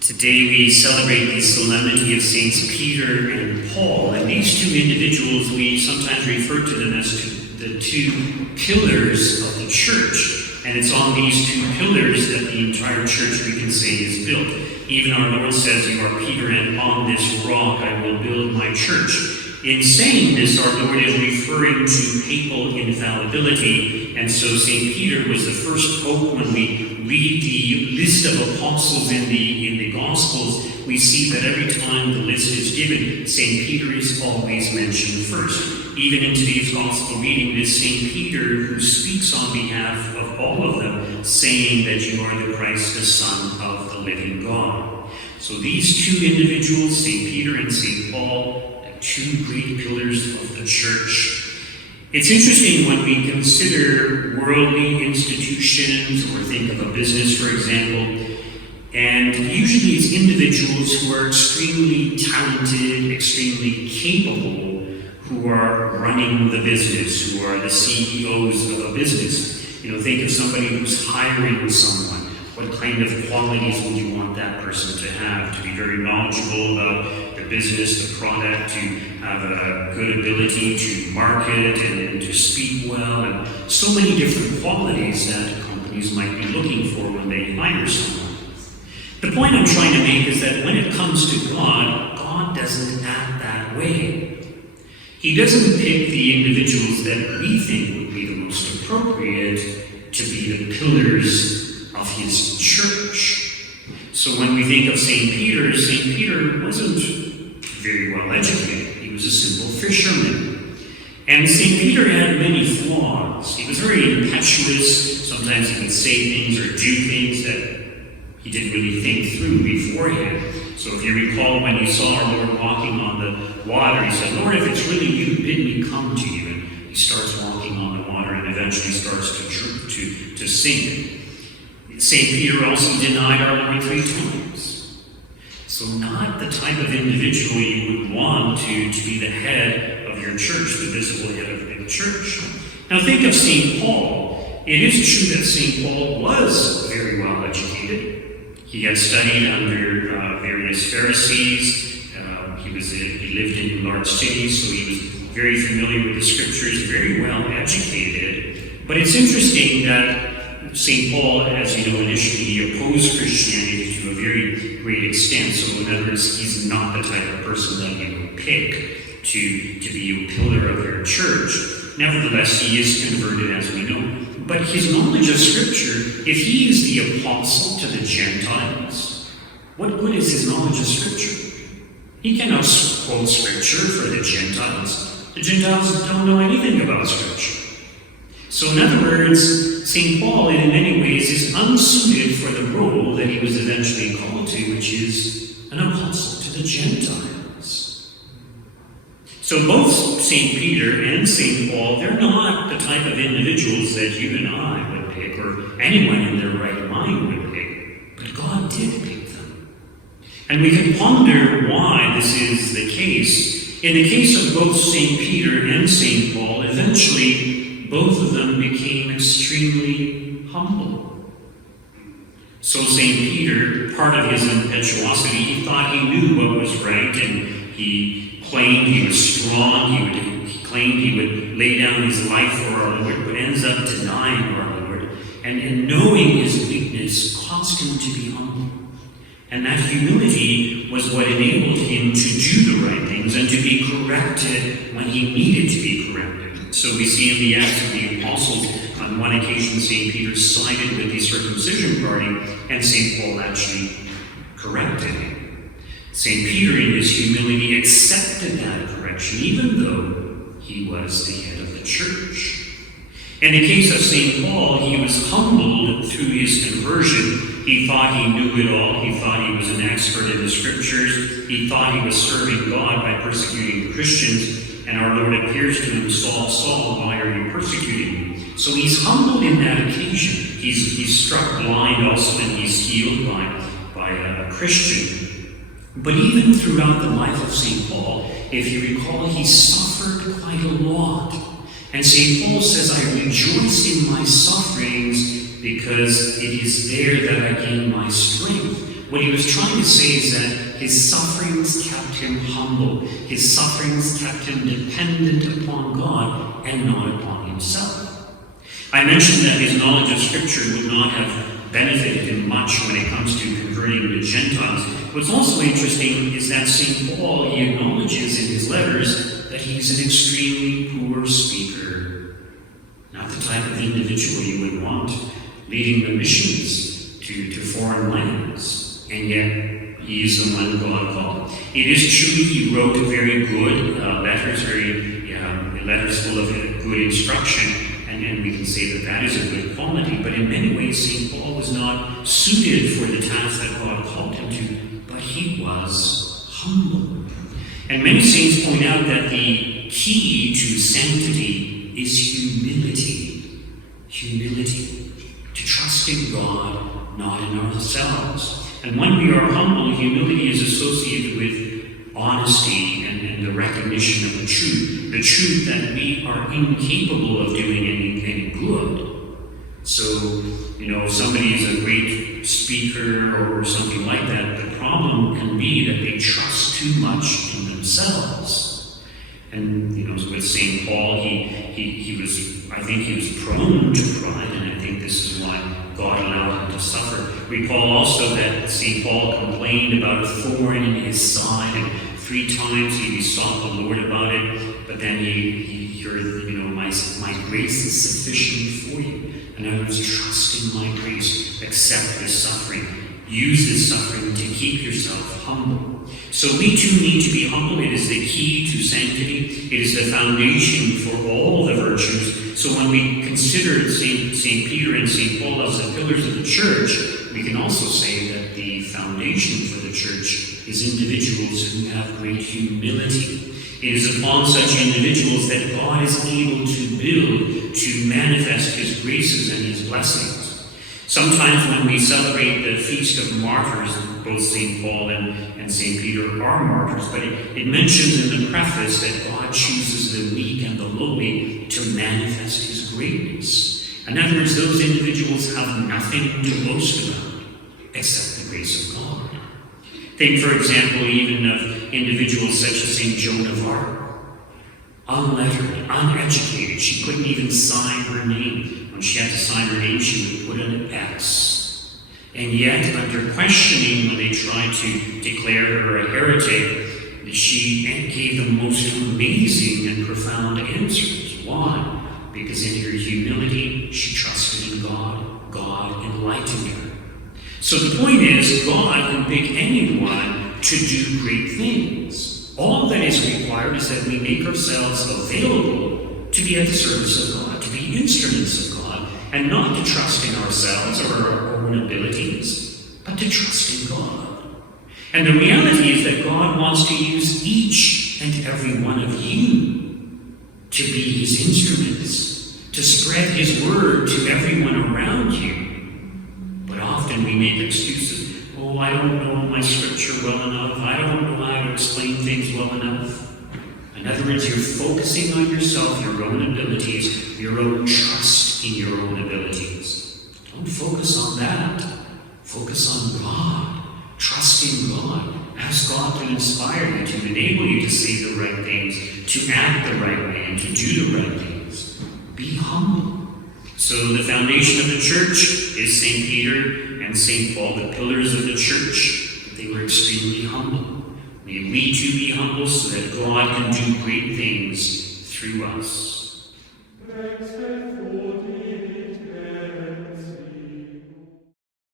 Today we celebrate the solemnity of Saints Peter and Paul, and these two individuals, we sometimes refer to them as the two pillars of the church, and it's on these two pillars that the entire church, we can say, is built. Even our Lord says, "You are Peter, and on this rock I will build my church." In saying this, our Lord is referring to papal infallibility, and so St. Peter was the first pope. When we read the list of apostles in the Gospels, we see that every time the list is given, St. Peter is always mentioned first. Even in today's Gospel reading, it is St. Peter who speaks on behalf of all of them, saying that you are the Christ, the Son of the living God. So these two individuals, St. Peter and St. Paul, are two great pillars of the church. It's interesting when we consider worldly institutions, or think of a business, for example, and usually it's individuals who are extremely talented, extremely capable, who are running the business, who are the CEOs of a business. Think of somebody who's hiring someone. What kind of qualities would you want that person to have? To be very knowledgeable about the business, the product, to have a good ability to market and to speak well, and so many different qualities that companies might be looking for when they hire someone. The point I'm trying to make is that when it comes to God, God doesn't act that way. He doesn't pick the individuals that we think would be the most appropriate to be the pillars of his church. So when we think of St. Peter wasn't very well educated. He was a simple fisherman. And St. Peter had many flaws. He was very impetuous. Sometimes he would say things or do things that he didn't really think through beforehand. So if you recall, when he saw our Lord walking on the water, he said, "Lord, if it's really you, bid me come to you." And he starts walking on the water and eventually starts to sink. St. Peter also denied our Lord 3 times. So not the type of individual you would want to be the head of your church, the visible head of the church. Now think of St. Paul. It is true that St. Paul was very well educated. He had studied under various Pharisees. He lived in large cities, so he was very familiar with the scriptures, very well educated. But it's interesting that St. Paul, as you know, initially he opposed Christianity to a very great extent. So in other words, he's not the type of person that you would pick to be a pillar of your church. Nevertheless, he is converted, as we know. But his knowledge of Scripture, if he is the apostle to the Gentiles, what good is his knowledge of Scripture? He cannot quote Scripture for the Gentiles. The Gentiles don't know anything about Scripture. So in other words, St. Paul, in many ways, is unsuited for the role that he was eventually called to, which is an apostle to the Gentiles. So both St. Peter and St. Paul, they're not the type of individuals that you and I would pick, or anyone in their right mind would pick. But God did pick them. And we can ponder why this is the case. In the case of both St. Peter and St. Paul, eventually both of them became extremely humble. So St. Peter, part of his impetuosity, he thought he knew what was right, and he claimed he was strong. He claimed he would lay down his life for our Lord, but ends up denying our Lord. And knowing his weakness caused him to be humble. And that humility was what enabled him to do the right things and to be corrected when he needed to be corrected. So we see in the Acts of the Apostles, on one occasion St. Peter sided with the circumcision party, and St. Paul actually corrected him. St. Peter, in his humility, accepted that correction, even though he was the head of the church. In the case of St. Paul, he was humbled through his conversion. He thought he knew it all. He thought he was an expert in the scriptures. He thought he was serving God by persecuting Christians. And our Lord appears to him, "Saul, Saul, why are you persecuting me?" So he's humbled in that occasion. He's struck blind also, and he's healed by a Christian. But even throughout the life of St. Paul, if you recall, he suffered quite a lot. And St. Paul says, I rejoice in my sufferings because it is there that I gain my strength. What he was trying to say is that his sufferings kept him humble. His sufferings kept him dependent upon God and not upon himself. I mentioned that his knowledge of Scripture would not have benefited him much when it comes to converting the Gentiles. What's also interesting is that St. Paul, he acknowledges in his letters that he's an extremely poor speaker. Not the type of individual you would want leading the missions to foreign lands. And yet, he is the one God called. It is true he wrote very good letters, letters full of good instruction, and we can say that that is a good quality. But in many ways, St. Paul was not suited for the task that God called him to, but he was humble. And many saints point out that the key to sanctity is humility. Humility. To trust in God, not in ourselves. And when we are humble, humility is associated with honesty and the recognition of the truth. The truth that we are incapable of doing anything good. So, if somebody is a great speaker or something like that, the problem can be that they trust too much in themselves. And, with St. Paul, he was prone to pride, and I think this is why God allowed him to suffer. Recall also that St. Paul complained about a thorn in his side, and 3 times he besought the Lord about it, but then he heard, my grace is sufficient for you. And I was trust in my grace, accept this suffering. Use this suffering to keep yourself humble. So we too need to be humble. It is the key to sanctity. It is the foundation for all the virtues. So when we consider St. Peter and St. Paul as the pillars of the church, we can also say that the foundation for the church is individuals who have great humility. It is upon such individuals that God is able to build, to manifest his graces and his blessings. Sometimes when we celebrate the Feast of Martyrs, both St. Paul and St. Peter are martyrs, but it mentions in the preface that God chooses the weak and the lowly to manifest his greatness. In other words, those individuals have nothing to boast about except the grace of God. Think, for example, even of individuals such as St. Joan of Arc. Unlettered, uneducated, she couldn't even sign her name. When she had to sign her name, she would put an X. And yet, under questioning, when they tried to declare her a heretic, she gave the most amazing and profound answers. Why? Because in her humility, she trusted in God. God enlightened her. So the point is, God can pick anyone to do great things. All that is required is that we make ourselves available to be at the service of God, to be instruments of God, and not to trust in ourselves or our own abilities, but to trust in God. And the reality is that God wants to use each and every one of you to be his instruments, to spread his word to everyone around you. But often we make excuses. Oh, I don't know my scripture well enough. I don't know how to explain things well enough. In other words, you're focusing on yourself, your own abilities, your own trust in your own abilities. Don't focus on that. Focus on God. Trust in God. Ask God to inspire you, to enable you to say the right things, to act the right way, and to do the right things. Be humble. So the foundation of the church is St. Peter and St. Paul, the pillars of the church. They were extremely humble. May we too be humble so that God can do great things through us.